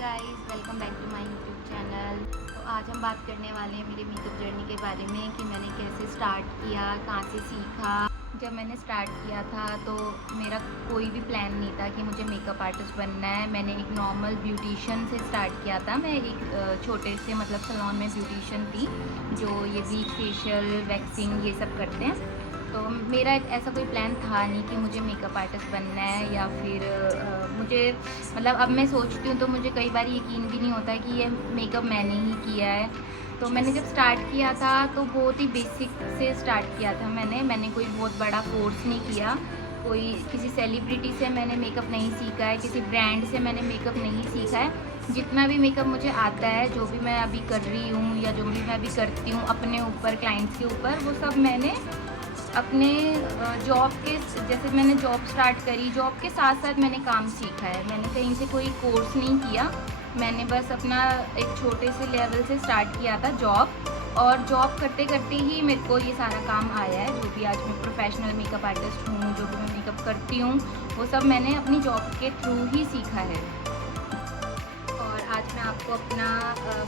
Guys, welcome back to my YouTube channel. तो आज हम बात करने वाले हैं मेरी मेकअप जर्नी के बारे में कि मैंने कैसे स्टार्ट किया, कहाँ से सीखा। जब मैंने स्टार्ट किया था तो मेरा कोई भी प्लान नहीं था कि मुझे मेकअप आर्टिस्ट बनना है। मैंने एक नॉर्मल ब्यूटिशियन से स्टार्ट किया था। मैं एक छोटे से सैलून में ब्यूटिशियन थी जो ये ब्लीच, फेशियल, वैक्सिंग ये सब करते हैं। तो मेरा ऐसा कोई प्लान था नहीं कि मुझे मेकअप आर्टिस्ट बनना है या फिर मुझे अब मैं सोचती हूँ तो मुझे कई बार यकीन भी नहीं होता है कि ये मेकअप मैंने ही किया है। तो मैंने जब स्टार्ट किया था तो बहुत ही बेसिक से स्टार्ट किया था। मैंने कोई बहुत बड़ा कोर्स नहीं किया, कोई किसी सेलिब्रिटी से मैंने मेकअप नहीं सीखा है, किसी ब्रांड से मैंने मेकअप नहीं सीखा है। जितना भी मेकअप मुझे आता है, जो भी मैं अभी कर रही हूँ या जो भी मैं अभी करती हूँ अपने ऊपर, क्लाइंट्स के ऊपर, वो सब मैंने अपने जॉब के, जैसे मैंने जॉब स्टार्ट करी, जॉब के साथ साथ मैंने काम सीखा है। मैंने कहीं से कोई कोर्स नहीं किया, मैंने बस अपना एक छोटे से लेवल से स्टार्ट किया था जॉब। और जॉब करते करते ही मेरे को ये सारा काम आया है। जो भी आज मैं प्रोफेशनल मेकअप आर्टिस्ट हूँ, जो भी मैं मेकअप करती हूँ, वो सब मैंने अपनी जॉब के थ्रू ही सीखा है। और आज मैं आपको अपना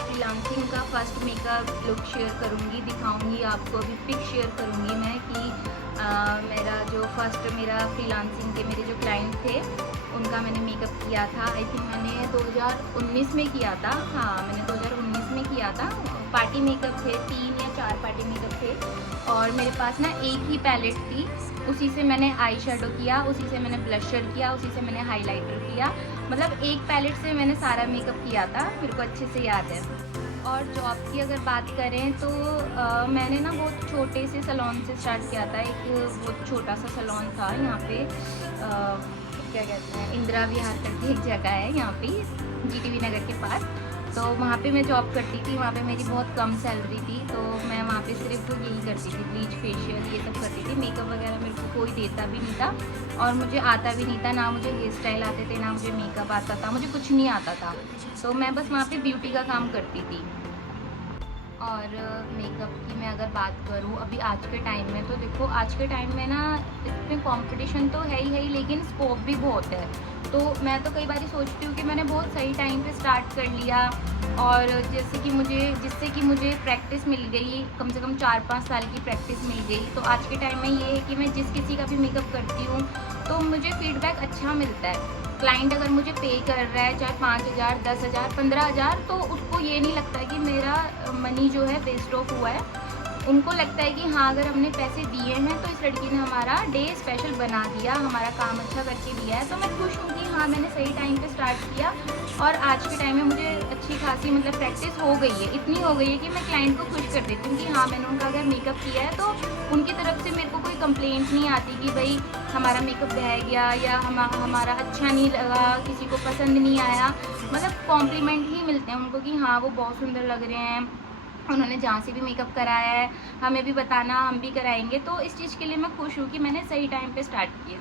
फ्रीलांसिंग का फर्स्ट मेकअप लुक शेयर करूँगी, दिखाऊँगी आपको। अभी पिक शेयर करूँगी मैं कि मेरा जो फर्स्ट मेरा फ्रीलांसिंग के मेरे जो क्लाइंट थे उनका मैंने मेकअप किया था। आई थिंक मैंने 2019 में किया था। हाँ, मैंने 2019 में किया था। पार्टी मेकअप थे, 3 या 4 पार्टी मेकअप थे। और मेरे पास ना एक ही पैलेट थी, उसी से मैंने आई शेडो किया, उसी से मैंने ब्लशर किया, उसी से मैंने हाइलाइटर किया। एक पैलेट से मैंने सारा मेकअप किया था, मेरे को अच्छे से याद है। और जॉब की अगर बात करें तो मैंने ना बहुत छोटे से सैलून से स्टार्ट किया था। एक बहुत छोटा सा सैलून था यहाँ पे, क्या कहते हैं, इंदिरा विहार करके एक जगह है यहाँ पे, जीटीवी नगर के पास। तो वहाँ पे मैं जॉब करती थी। वहाँ पे मेरी बहुत कम सैलरी थी, तो मैं वहाँ पे सिर्फ यही करती थी, ब्लीच, फेशियल ये सब करती थी। मेकअप वगैरह मेरे को कोई देता भी नहीं था और मुझे आता भी नहीं था। ना मुझे हेयर स्टाइल आते थे, ना मुझे मेकअप आता था, मुझे कुछ नहीं आता था। तो मैं बस वहाँ पे ब्यूटी का काम करती थी। और मेकअप की मैं अगर बात करूँ अभी आज के टाइम में, तो देखो आज के टाइम में ना इसमें कंपटीशन तो है ही, लेकिन स्कोप भी बहुत है। तो मैं तो कई बार सोचती हूँ कि मैंने बहुत सही टाइम पे स्टार्ट कर लिया, और जिससे कि मुझे प्रैक्टिस मिल गई, कम से कम 4-5 साल की प्रैक्टिस मिल गई। तो आज के टाइम में ये है कि मैं जिस किसी का भी मेकअप करती हूँ तो मुझे फीडबैक अच्छा मिलता है। क्लाइंट अगर मुझे पे कर रहा है, चाहे 5,000, 10,000, 15,000, तो उसको ये नहीं लगता कि मेरा मनी जो है वेस्ट ऑफ हुआ है। उनको लगता है कि हाँ, अगर हमने पैसे दिए हैं तो इस लड़की ने हमारा डे स्पेशल बना दिया, हमारा काम अच्छा करके दिया है। तो मैं खुश हूँ कि हाँ, मैंने सही टाइम पे स्टार्ट किया और आज के टाइम में मुझे अच्छी खासी प्रैक्टिस हो गई है। इतनी हो गई है कि मैं क्लाइंट को खुश कर देती हूँ कि हाँ, मैंने उनका अगर मेकअप किया है तो उनकी तरफ से मेरे को कोई कंप्लेंट नहीं आती कि भाई हमारा मेकअप बह गया या हमारा अच्छा नहीं लगा, किसी को पसंद नहीं आया। कॉम्प्लीमेंट ही मिलते हैं उनको कि हाँ, वो बहुत सुंदर लग रहे हैं, उन्होंने जहाँ से भी मेकअप कराया है हमें भी बताना, हम भी कराएंगे। तो इस चीज़ के लिए मैं खुश हूँ कि मैंने सही टाइम पे स्टार्ट किया।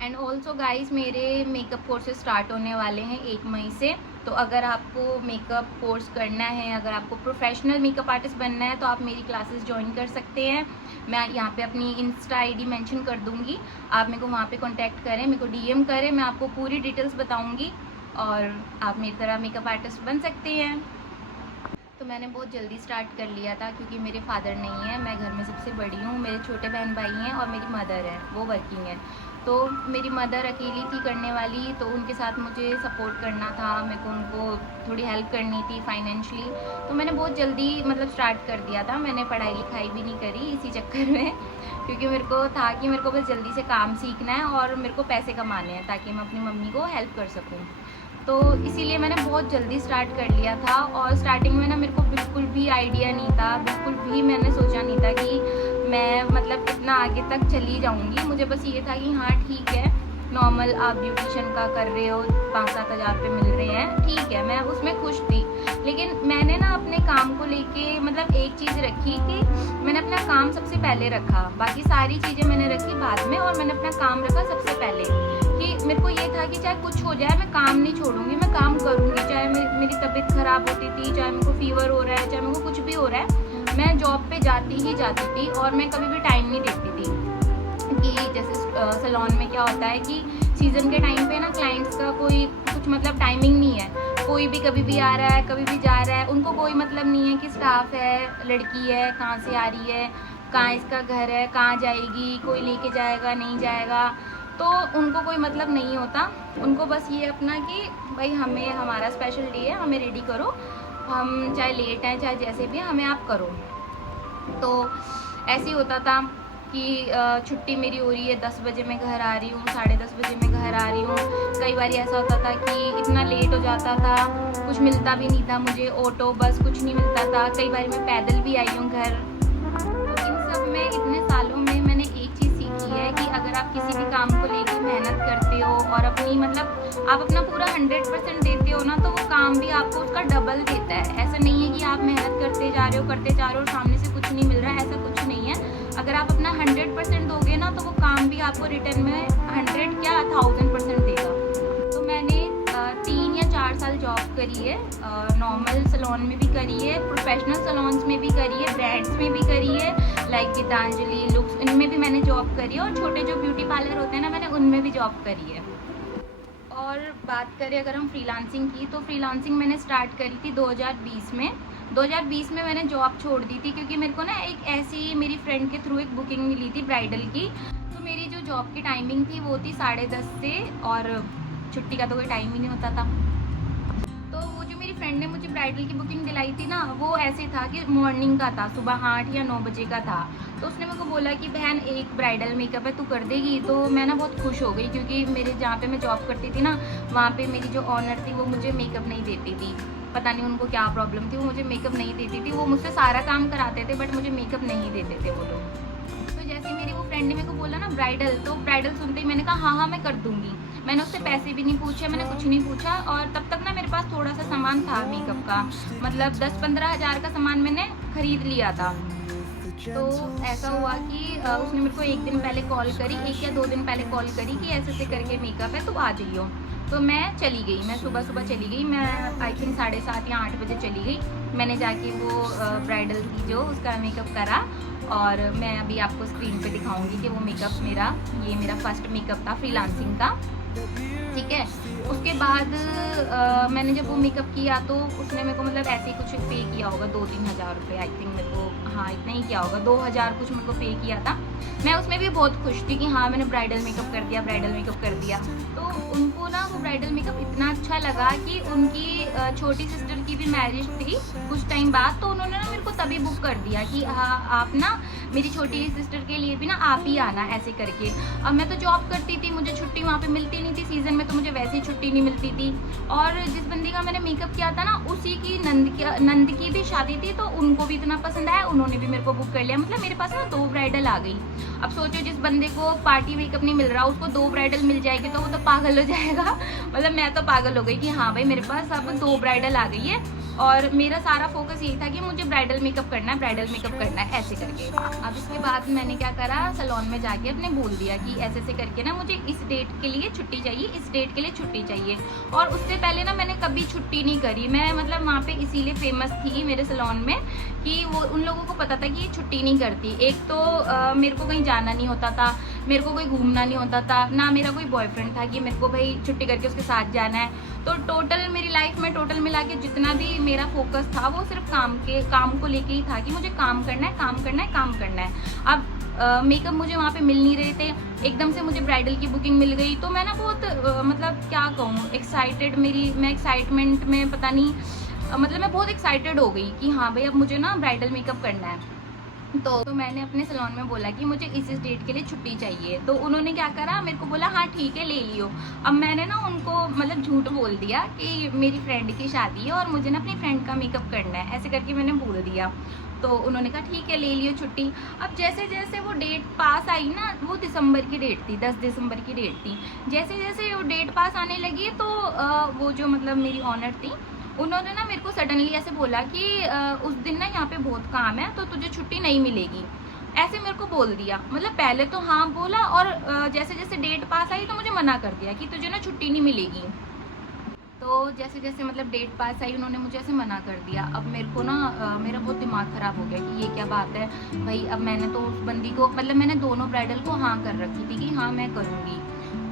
एंड ऑल्सो गाइज, मेरे मेकअप कोर्सेज स्टार्ट होने वाले हैं 1 मई से। तो अगर आपको मेकअप कोर्स करना है, अगर आपको प्रोफेशनल मेकअप आर्टिस्ट बनना है, तो आप मेरी क्लासेस ज्वाइन कर सकते हैं। मैं यहाँ पे अपनी इंस्टा आईडी मेंशन कर दूँगी, आप मेरे को वहाँ पे कांटेक्ट करें, मेरे को डीएम करें, मैं आपको पूरी डिटेल्स बताऊँगी और आप मेरी तरह मेकअप आर्टिस्ट बन सकते हैं। तो मैंने बहुत जल्दी स्टार्ट कर लिया था क्योंकि मेरे फादर नहीं है, मैं घर में सबसे बड़ी हूँ, मेरे छोटे बहन भाई हैं और मेरी मदर है, वो वर्किंग है। तो मेरी मदर अकेली थी करने वाली, तो उनके साथ मुझे सपोर्ट करना था, मेरे को उनको थोड़ी हेल्प करनी थी फाइनेंशियली। तो मैंने बहुत जल्दी स्टार्ट कर दिया था। मैंने पढ़ाई लिखाई भी नहीं करी इसी चक्कर में, क्योंकि मेरे को था कि मेरे को बस जल्दी से काम सीखना है और मेरे को पैसे कमाने हैं ताकि मैं अपनी मम्मी को हेल्प कर सकूँ। तो इसीलिए मैंने बहुत जल्दी स्टार्ट कर लिया था। और स्टार्टिंग में ना मेरे को बिल्कुल भी आइडिया नहीं था, बिल्कुल भी मैंने सोचा नहीं था कि मैं इतना आगे तक चली जाऊंगी। मुझे बस ये था कि हाँ ठीक है, नॉर्मल आप ब्यूटिशियन का कर रहे हो, 5-7 हज़ार रुपये मिल रहे हैं, ठीक है, मैं उसमें खुश थी। लेकिन मैंने ना अपने काम को लेके एक चीज़ रखी कि मैंने अपना काम सबसे पहले रखा, बाकी सारी चीज़ें मैंने रखी बाद में, और मैंने अपना काम रखा सबसे पहले। कि मेरे को ये था कि चाहे कुछ हो जाए मैं काम नहीं छोड़ूंगी, मैं काम करूंगी। चाहे मेरी तबीयत ख़राब होती थी, चाहे मेरे को फीवर हो रहा है, चाहे मेरे को कुछ भी हो रहा है, मैं जॉब पे जाती ही जाती थी। और मैं कभी भी टाइम नहीं देखती थी कि जैसे सैलून में क्या होता है कि सीज़न के टाइम पे ना क्लाइंट्स का कोई कुछ कुछ मतलब टाइमिंग नहीं है, कोई भी कभी भी आ रहा है कभी भी जा रहा है, उनको कोई मतलब नहीं है कि स्टाफ है, लड़की है, कहाँ से आ रही है, कहाँ इसका घर है, कहाँ जाएगी, कोई लेके जाएगा नहीं जाएगा, तो उनको कोई मतलब नहीं होता। उनको बस ये अपना कि भाई हमें हमारा स्पेशल डे है, हमें रेडी करो, हम चाहे लेट हैं चाहे जैसे भी हैं, हमें आप करो। तो ऐसे ही होता था कि छुट्टी मेरी हो रही है, 10 बजे मैं घर आ रही हूँ, 10:30 बजे मैं घर आ रही हूँ। कई बार ऐसा होता था कि इतना लेट हो जाता था, कुछ मिलता भी नहीं था मुझे, ऑटो बस कुछ नहीं मिलता था। कई बार मैं पैदल भी आई हूँ घर। तो इन सब में इतने सालों में मैंने एक चीज़ सीखी है कि अगर आप किसी भी काम को लेकर मेहनत करते हो और अपनी मतलब आप अपना पूरा 100% देते हो ना, तो वो काम भी आपको उसका डबल देता है। ऐसा नहीं है कि आप मेहनत करते जा रहे हो और सामने से कुछ नहीं मिल रहा है, ऐसा कुछ नहीं है। अगर आप अपना 100% दोगे ना, तो वो काम भी आपको रिटर्न में 100 क्या 1000% देगा। तो मैंने 3 या 4 साल जॉब करी है, नॉर्मल सैलून में भी करी है, प्रोफेशनल सैलून्स में भी करी है, ब्रांड्स में भी करी है, लाइक गीतांजलि, लुक्स, इनमें भी मैंने जॉब करी है, और छोटे जो ब्यूटी पार्लर होते हैं ना, मैंने उनमें भी जॉब करी है। और बात करें अगर हम फ्रीलांसिंग की, तो फ्रीलांसिंग मैंने स्टार्ट करी थी 2020 में। 2020 में मैंने जॉब छोड़ दी थी क्योंकि मेरे को ना एक ऐसी मेरी फ्रेंड के थ्रू एक बुकिंग मिली थी ब्राइडल की। तो मेरी जो जॉब की टाइमिंग थी वो थी 10:30 से, और छुट्टी का तो कोई टाइम ही नहीं होता था। तो वो जो मेरी फ्रेंड ने मुझे ब्राइडल की बुकिंग दिलाई थी ना, वो ऐसे था कि मॉर्निंग का था, सुबह 8 या 9 बजे का था। तो उसने मेरे को बोला कि बहन एक ब्राइडल मेकअप है, तू कर देगी? तो मैं ना बहुत खुश हो गई, क्योंकि मेरे जहाँ पे मैं जॉब करती थी ना, वहाँ पे मेरी जो ऑनर थी वो मुझे मेकअप नहीं देती थी। पता नहीं उनको क्या प्रॉब्लम थी, वो मुझे मेकअप नहीं देती थी। वो मुझसे सारा काम कराते थे बट मुझे मेकअप नहीं देते थे वो लोग। तो जैसे मेरी वो फ्रेंड ने मेरे को बोला ना ब्राइडल, तो ब्राइडल सुनते ही मैंने कहा हाँ मैं कर दूँगी। मैंने उससे पैसे भी नहीं पूछे, मैंने कुछ नहीं पूछा। और तब तक ना मेरे पास थोड़ा सा सामान था मेकअप का, मतलब 10-15 हज़ार का सामान मैंने खरीद लिया था। तो ऐसा हुआ कि उसने मेरे को 1 दिन पहले कॉल करी, 1 या 2 दिन पहले कॉल करी कि ऐसे ऐसे करके मेकअप है, तो आ जाइयो। तो मैं चली गई, मैं सुबह चली गई, मैं आई थिंक 7:30 या 8 बजे चली गई। मैंने जाके वो ब्राइडल की जो उसका मेकअप करा, और मैं अभी आपको स्क्रीन पे दिखाऊंगी कि वो मेकअप ये मेरा फर्स्ट मेकअप था फ्रीलांसिंग का, ठीक है। उसके बाद मैंने जब वो मेकअप किया तो उसने मेरे को मतलब ऐसे ही कुछ पे किया होगा, 2-3 हज़ार रुपये आई थिंक मेरे को, हाँ इतना ही किया होगा, 2000 कुछ मेरे को पे किया था। मैं उसमें भी बहुत खुश थी कि हाँ मैंने ब्राइडल मेकअप कर दिया, ब्राइडल मेकअप कर दिया। तो उनको ना वो ब्राइडल मेकअप इतना अच्छा लगा कि उनकी छोटी सिस्टर की भी मैरिज थी कुछ टाइम बाद, तो उन्होंने ना मेरे को तभी बुक कर दिया कि हाँ आप ना मेरी छोटी सिस्टर के लिए भी ना आप ही आना, ऐसे करके। अब मैं तो जॉब करती थी, मुझे छुट्टी वहाँ पे मिलती नहीं थी, सीज़न में तो मुझे वैसे ही छुट्टी नहीं मिलती थी। और जिस बंदी का मैंने मेकअप किया था ना, उसी की नंद की भी शादी थी, तो उनको भी इतना पसंद आया, उन्होंने भी मेरे को बुक कर लिया। मतलब मेरे पास ना 2 ब्राइडल आ गई। अब सोचो जिस बंदे को पार्टी मेकअप नहीं मिल रहा, उसको 2 ब्राइडल मिल जाएगी तो वो तो पागल हो जाएगा। मतलब मैं तो पागल हो गई कि हाँ भाई मेरे पास अब 2 ब्राइडल आ गई है, और मेरा सारा फोकस यही था कि मुझे ब्राइडल मेकअप करना है, ब्राइडल मेकअप करना है, ऐसे करके। अब इसके बाद मैंने क्या करा, सैलून में जाके अपने बोल दिया कि ऐसे ऐसे करके ना मुझे इस डेट के लिए छुट्टी चाहिए, इस डेट के लिए छुट्टी चाहिए। और उससे पहले ना मैंने कभी छुट्टी नहीं करी। मैं मतलब वहाँ पे इसीलिए फेमस थी मेरे सैलून में कि वो उन लोगों को पता था कि ये छुट्टी नहीं करती। एक तो मेरे को कहीं जाना नहीं होता था, मेरे को कोई घूमना नहीं होता था, ना मेरा कोई बॉयफ्रेंड था कि मेरे को भाई छुट्टी करके उसके साथ जाना है। तो टोटल मेरी लाइफ में टोटल मिला के जितना भी मेरा फोकस था वो सिर्फ काम को लेके ही था कि मुझे काम करना है, काम करना है, काम करना है। अब मेकअप मुझे वहाँ पे मिल नहीं रहे थे, एकदम से मुझे ब्राइडल की बुकिंग मिल गई, तो मैं ना बहुत मतलब क्या कहूँ एक्साइटेड, मैं एक्साइटमेंट में पता नहीं मतलब मैं बहुत एक्साइटेड हो गई कि हाँ भाई अब मुझे ना ब्राइडल मेकअप करना है। तो मैंने अपने सैलून में बोला कि मुझे इस डेट के लिए छुट्टी चाहिए। तो उन्होंने क्या करा, मेरे को बोला हाँ ठीक है ले लियो। अब मैंने ना उनको मतलब झूठ बोल दिया कि मेरी फ्रेंड की शादी है और मुझे ना अपनी फ्रेंड का मेकअप करना है, ऐसे करके मैंने बोल दिया। तो उन्होंने कहा ठीक है ले लियो छुट्टी। अब जैसे जैसे वो डेट पास आई ना, वो दिसंबर की डेट थी, 10 दिसंबर की डेट थी। जैसे जैसे वो डेट पास आने लगी तो वो जो मतलब मेरी ऑनर थी, उन्होंने ना मेरे को सडनली ऐसे बोला कि उस दिन ना यहाँ पे बहुत काम है तो तुझे छुट्टी नहीं मिलेगी, ऐसे मेरे को बोल दिया। मतलब पहले तो हाँ बोला और जैसे जैसे डेट पास आई तो मुझे मना कर दिया कि तुझे ना छुट्टी नहीं मिलेगी। तो जैसे जैसे मतलब डेट पास आई उन्होंने मुझे ऐसे मना कर दिया। अब मेरे को ना मेरा बहुत दिमाग ख़राब हो गया कि ये क्या बात है भाई। अब मैंने तो उस बंदी को मतलब मैंने दोनों ब्राइडल को हाँ कर रखी थी कि हाँ मैं करूँगी।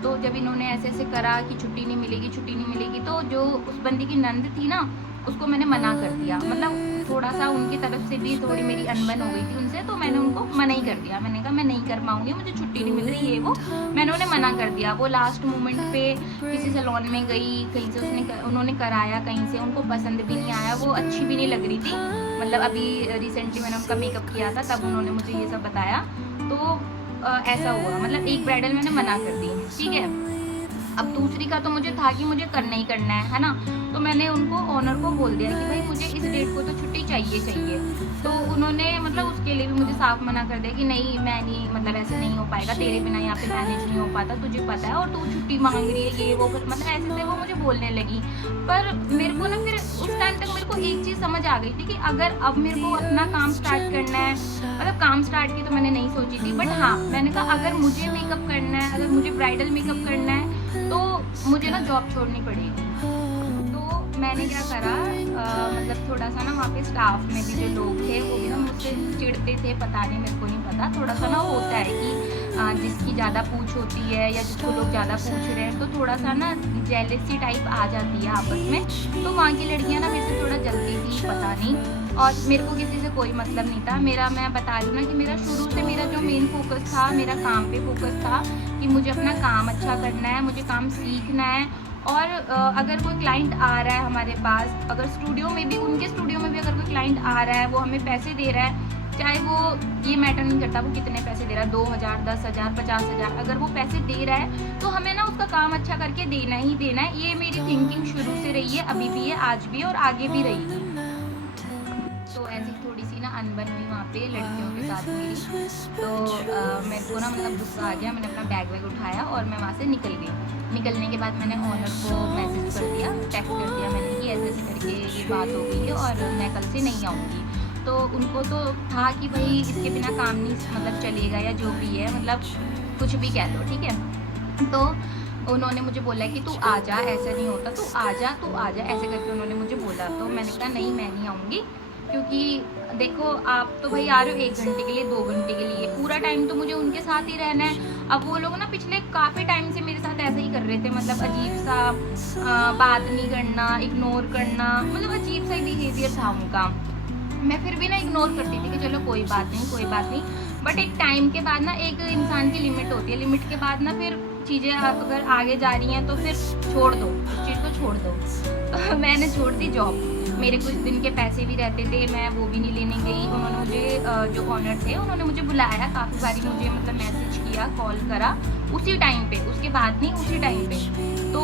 तो जब इन्होंने ऐसे ऐसे करा कि छुट्टी नहीं मिलेगी, तो जो उस बंदी की नंद थी ना, उसको मैंने मना कर दिया। मतलब थोड़ा सा उनकी तरफ से भी थोड़ी मेरी अनबन हो गई थी उनसे, तो मैंने उनको मना ही कर दिया। मैंने कहा मैं नहीं कर पाऊंगी, मुझे छुट्टी नहीं मिल रही, ये वो मैंने उन्हें मना कर दिया। वो लास्ट मोमेंट पे किसी सैलून में गई, कहीं से उन्होंने कराया, कहीं से उनको पसंद भी नहीं आया, वो अच्छी भी नहीं लग रही थी। मतलब अभी रिसेंटली मैंने उनका मेकअप किया था, तब उन्होंने मुझे ये सब बताया। तो ऐसा हुआ, मतलब एक ब्राइडल मैंने मना कर दी, ठीक है। अब दूसरी का तो मुझे था कि मुझे करना ही करना है ना। तो मैंने उनको ऑनर को बोल दिया कि भाई मुझे इस डेट को तो छुट्टी चाहिए। तो उन्होंने मतलब उसके लिए भी मुझे साफ मना कर दिया कि नहीं, मैं नहीं, मतलब ऐसे नहीं हो पाएगा, तेरे बिना यहाँ पे मैनेज नहीं हो पाता, तुझे पता है, और तू छुट्टी मांग रही है, ये वो, मतलब ऐसे से वो मुझे बोलने लगी। पर मेरे को ना फिर उस टाइम तक मेरे को एक चीज़ समझ आ गई थी कि अगर अब मेरे को अपना काम स्टार्ट करना है, मतलब काम स्टार्ट की तो मैंने नहीं सोची थी, बट हाँ मैंने कहा अगर मुझे मेकअप करना है, अगर मुझे ब्राइडल मेकअप करना है, तो मुझे ना जॉब छोड़नी पड़ेगी। तो मैंने क्या करा, मतलब थोड़ा सा ना वहाँ पे स्टाफ में भी जो लोग थे वो भी ना मुझसे चिढ़ते थे, पता नहीं, मेरे को नहीं पता। थोड़ा सा ना होता है कि जिसकी ज़्यादा पूछ होती है या जिसको लोग ज़्यादा पूछ रहे हैं, तो थोड़ा सा ना जेलसी टाइप आ जाती है आपस में। तो वहाँ की लड़कियाँ ना मेरे से थोड़ा जलती थी, पता नहीं। और मेरे को किसी से कोई मतलब नहीं था मेरा। मैं बता रही हूँ ना कि मेरा शुरू से मेरा जो मेन फोकस था, मेरा काम पे फोकस था कि मुझे अपना काम अच्छा करना है, मुझे काम सीखना है। और अगर कोई क्लाइंट आ रहा है हमारे पास, अगर स्टूडियो में भी, उनके स्टूडियो में भी अगर कोई क्लाइंट आ रहा है, वो हमें पैसे दे रहा है, चाहे वो, ये मैटर नहीं करता वो कितने पैसे दे रहा है, 2000, 10,000, 50,000, अगर वो पैसे दे रहा है तो हमें ना उसका काम अच्छा करके देना ही देना है। ये मेरी थिंकिंग शुरू से रही है, अभी भी है, आज भी, और आगे भी रहेगी। तो ऐसी थोड़ी सी ना अनबन हुई वहाँ पे लड़कियों के साथ मेरी। तो मेरे को ना मतलब गुस्सा आ गया, मैंने अपना बैग वैग उठाया और मैं वहाँ से निकल गई। निकलने के बाद मैंने ऑनर को मैसेज कर दिया, टेक्स्ट कर दिया मैंने कि ऐसे ऐसे करके ये बात हो गई है और मैं कल से नहीं आऊँगी। तो उनको तो था कि भाई इसके बिना काम नहीं मतलब चलेगा, या जो भी है, मतलब कुछ भी कह लो, ठीक है। तो उन्होंने मुझे बोला कि तू आ जा, ऐसा नहीं होता, तू आ जा, ऐसे करके उन्होंने मुझे बोला। तो मैंने कहा नहीं, मैं नहीं आऊँगी, क्योंकि देखो आप तो भाई आ रहे हो 1 घंटे के लिए, 2 घंटे के लिए, पूरा टाइम तो मुझे उनके साथ ही रहना है। अब वो लोग ना पिछले काफ़ी टाइम से मेरे साथ ऐसा ही कर रहे थे, मतलब अजीब सा बात नहीं करना, इग्नोर करना, मतलब अजीब सा बिहेवियर था उनका। मैं फिर भी ना इग्नोर करती थी कि चलो कोई बात नहीं। बट एक टाइम के बाद ना एक इंसान की लिमिट होती है, लिमिट के बाद ना फिर चीज़ें अगर आगे जा रही हैं तो फिर छोड़ दो, उस चीज़ को छोड़ दो। मैंने छोड़ दी जॉब। मेरे कुछ दिन के पैसे भी रहते थे, मैं वो भी नहीं लेने गई। उन्होंने मुझे जो ऑनर थे उन्होंने मुझे बुलाया, काफ़ी बारी मुझे मतलब मैसेज किया, कॉल करा उसी टाइम पे, उसके बाद नहीं, उसी टाइम पे। तो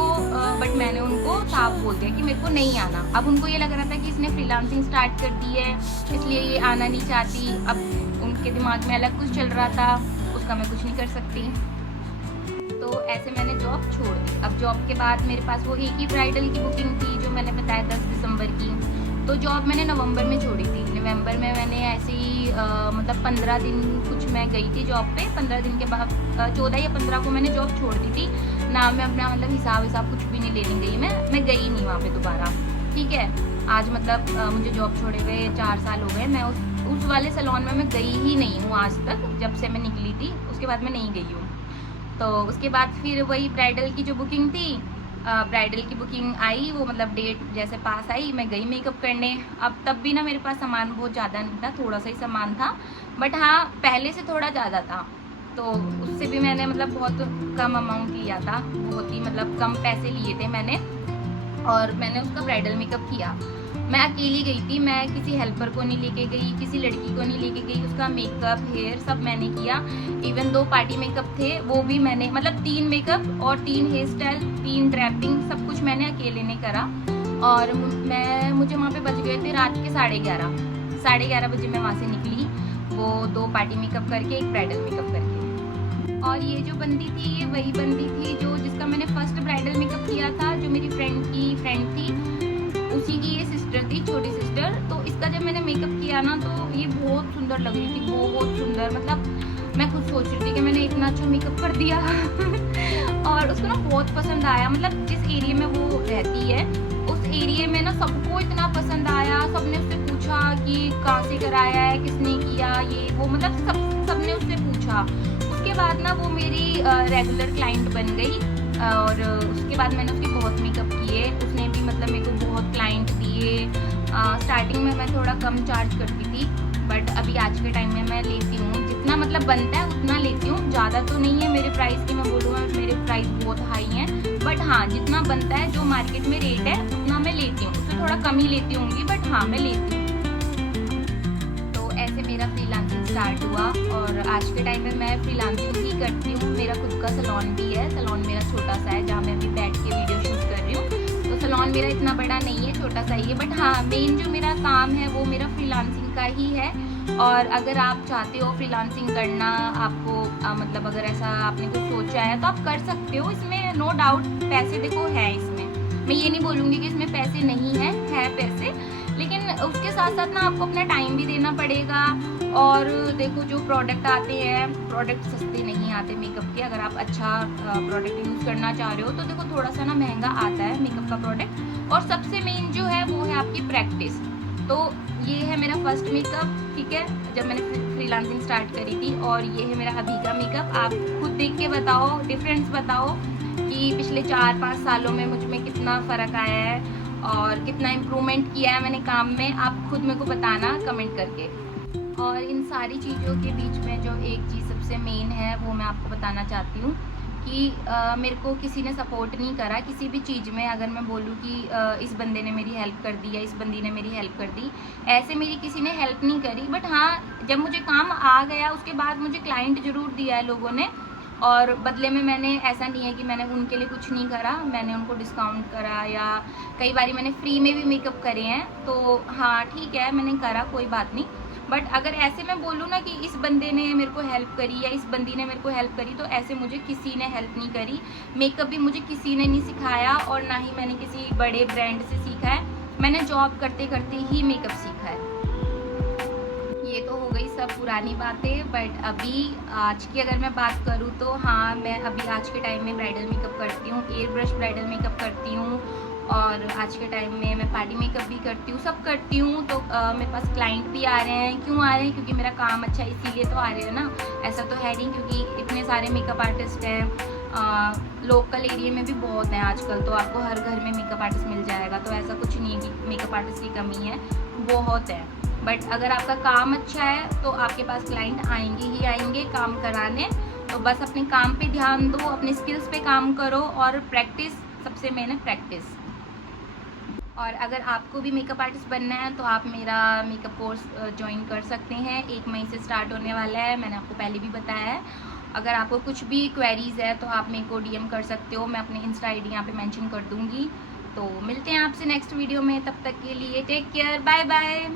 बट मैंने उनको साफ बोल दिया कि मेरे को नहीं आना। अब उनको ये लग रहा था कि इसने फ्रीलांसिंग स्टार्ट कर दी है, इसलिए ये आना नहीं चाहती। अब उनके दिमाग में अलग कुछ चल रहा था, उसका मैं कुछ नहीं कर सकती। तो ऐसे मैंने जॉब छोड़ दी। अब जॉब के बाद मेरे पास वो एक ही ब्राइडल की बुकिंग थी जो मैंने बताया 10 दिसंबर की। तो जॉब मैंने नवंबर में छोड़ी थी। नवंबर में मैंने ऐसे ही मतलब 15 दिन कुछ मैं गई थी जॉब पे। 15 दिन के बाद 14 या 15 को मैंने जॉब छोड़ दी थी ना। मैं अपना मतलब हिसाब कुछ भी नहीं लेने गई, मैं गई नहीं वहाँ पे दोबारा, ठीक है। आज मतलब मुझे जॉब छोड़े हुए 4 साल हो गए। मैं उस वाले सैलून में मैं गई ही नहीं हूँ आज तक, जब से मैं निकली थी उसके बाद मैं नहीं गई हूँ। तो उसके बाद फिर वही ब्राइडल की जो बुकिंग थी, ब्राइडल की बुकिंग आई, वो मतलब डेट जैसे पास आई, मैं गई मेकअप करने। अब तब भी ना मेरे पास सामान बहुत ज़्यादा नहीं था, थोड़ा सा ही सामान था, बट हाँ पहले से थोड़ा ज़्यादा था। तो उससे भी मैंने मतलब बहुत कम अमाउंट लिया था, बहुत ही मतलब कम पैसे लिए थे मैंने, और मैंने उसका ब्राइडल मेकअप किया। मैं अकेली गई थी, मैं किसी हेल्पर को नहीं लेके गई, किसी लड़की को नहीं लेके गई। उसका मेकअप, हेयर सब मैंने किया। इवन 2 पार्टी मेकअप थे, वो भी मैंने, मतलब 3 मेकअप और 3 हेयर स्टाइल, 3 ड्रैपिंग, सब कुछ मैंने अकेले ने करा। और मुझे वहाँ पे बज गए थे रात के 11:30 बजे मैं वहाँ से निकली, वो 2 पार्टी मेकअप करके, 1 ब्राइडल मेकअप करके। और ये जो बंदी थी, ये वही बंदी थी जिसका मैंने फर्स्ट ब्राइडल मेकअप किया था, जो मेरी फ्रेंड थी, उसी की ये सिस्टर थी, छोटी सिस्टर। तो इसका जब मैंने मेकअप किया ना, तो ये बहुत सुंदर लग रही थी, बहुत सुंदर। मतलब मैं खुद सोच रही थी कि मैंने इतना अच्छा मेकअप कर दिया। और उसको ना बहुत पसंद आया। मतलब जिस एरिया में वो रहती है, उस एरिया में ना सबको इतना पसंद आया। सबने उससे पूछा कि कहाँ से कराया है, किसने किया, ये वो, मतलब सबने उससे पूछा। उसके बाद ना वो मेरी रेगुलर क्लाइंट बन गई और उसके बाद मैंने उसके बहुत मेकअप किए। उसने भी मतलब मेरे को बहुत क्लाइंट दिए। स्टार्टिंग में मैं थोड़ा कम चार्ज करती थी, बट अभी आज के टाइम में मैं लेती हूँ जितना मतलब बनता है उतना लेती हूँ। ज़्यादा तो नहीं है मेरे प्राइस की, मैं बोलूँगा मेरे प्राइस बहुत हाई हैं, बट हाँ जितना बनता है जो मार्केट में रेट है उतना मैं लेती हूँ। उससे थोड़ा कम ही लेती होंगी, बट हाँ मैं लेती हूँ। तो ऐसे मेरा फ्रीलांसिंग स्टार्ट हुआ और आज के टाइम में मैं फ्रीलांसिंग ही करती हूँ। मेरा खुद का सैलून भी है। सैलून मेरा छोटा सा है जहाँ मैं अभी बैठ के वीडियो शूट कर रही हूँ। तो सैलून मेरा इतना बड़ा नहीं है, छोटा सा ही है, बट हाँ मेन जो मेरा काम है वो मेरा फ्रीलांसिंग का ही है। और अगर आप चाहते हो फ्रीलांसिंग करना, आपको मतलब अगर ऐसा आपने कुछ सोचा है तो आप कर सकते हो। इसमें नो डाउट पैसे देखो है इसमें, मैं ये नहीं बोलूँगी कि इसमें पैसे नहीं है पैसे, लेकिन उसके साथ साथ ना आपको अपना टाइम भी देना पड़ेगा। और देखो जो प्रोडक्ट आते हैं, प्रोडक्ट सस्ते नहीं आते मेकअप के। अगर आप अच्छा प्रोडक्ट यूज़ करना चाह रहे हो तो देखो थोड़ा सा ना महंगा आता है मेकअप का प्रोडक्ट। और सबसे मेन जो है वो है आपकी प्रैक्टिस। तो ये है मेरा फर्स्ट मेकअप, ठीक है, जब मैंने फ्रीलांसिंग स्टार्ट करी थी। और ये है मेरा अभी का मेकअप। आप खुद देख के बताओ, डिफरेंस बताओ कि पिछले 4-5 सालों में मुझ में कितना फ़र्क आया है और कितना इम्प्रूवमेंट किया है मैंने काम में। आप खुद मेरे को बताना कमेंट करके। और इन सारी चीज़ों के बीच में जो एक चीज़ सबसे मेन है वो मैं आपको बताना चाहती हूँ कि मेरे को किसी ने सपोर्ट नहीं करा किसी भी चीज़ में। अगर मैं बोलूँ कि इस बंदे ने मेरी हेल्प कर दी या इस बंदी ने मेरी हेल्प कर दी, ऐसे मेरी किसी ने हेल्प नहीं करी। बट हाँ जब मुझे काम आ गया उसके बाद मुझे क्लाइंट ज़रूर दिया है लोगों ने, और बदले में मैंने, ऐसा नहीं है कि मैंने उनके लिए कुछ नहीं करा, मैंने उनको डिस्काउंट करा या कई बार मैंने फ्री में भी मेकअप करे हैं। तो हाँ ठीक है मैंने करा, कोई बात नहीं। बट अगर ऐसे मैं बोलूँ ना कि इस बंदे ने मेरे को हेल्प करी या इस बंदी ने मेरे को हेल्प करी, तो ऐसे मुझे किसी ने हेल्प नहीं करी। मेकअप भी मुझे किसी ने नहीं सिखाया और ना ही मैंने किसी बड़े ब्रांड से सीखा है। मैंने जॉब करते करते ही मेकअप सीखा है। ये तो हो गई सब पुरानी बातें, बट अभी आज की अगर मैं बात करूँ तो हाँ मैं अभी आज के टाइम में ब्राइडल मेकअप करती हूँ, एयर ब्रश ब्राइडल मेकअप करती हूँ। और आज के टाइम में मैं पार्टी मेकअप भी करती हूँ, सब करती हूँ। तो मेरे पास क्लाइंट भी आ रहे हैं। क्यों आ रहे हैं? क्योंकि मेरा काम अच्छा है इसीलिए तो आ रहे हैं ना, ऐसा तो है नहीं। क्योंकि इतने सारे मेकअप आर्टिस्ट हैं, लोकल एरिया में भी बहुत हैं आजकल, तो आपको हर घर में मेकअप आर्टिस्ट मिल जाएगा। तो ऐसा कुछ नहीं है कि मेकअप आर्टिस्ट की कमी है, बहुत है। बट अगर आपका काम अच्छा है तो आपके पास क्लाइंट आएंगे ही आएंगे काम कराने। तो बस अपने काम पे ध्यान दो, अपने स्किल्स पे काम करो और प्रैक्टिस, सबसे मेन है प्रैक्टिस। और अगर आपको भी मेकअप आर्टिस्ट बनना है तो आप मेरा मेकअप कोर्स ज्वाइन कर सकते हैं। 1 मई से स्टार्ट होने वाला है, मैंने आपको पहले भी बताया है। अगर आपको कुछ भी क्वेरीज़ है तो आप मेरे को DM कर सकते हो, मैं अपने इंस्टा ID यहाँ पे मेंशन कर दूँगी। तो मिलते हैं आपसे नेक्स्ट वीडियो में, तब तक के लिए टेक केयर, बाय बाय।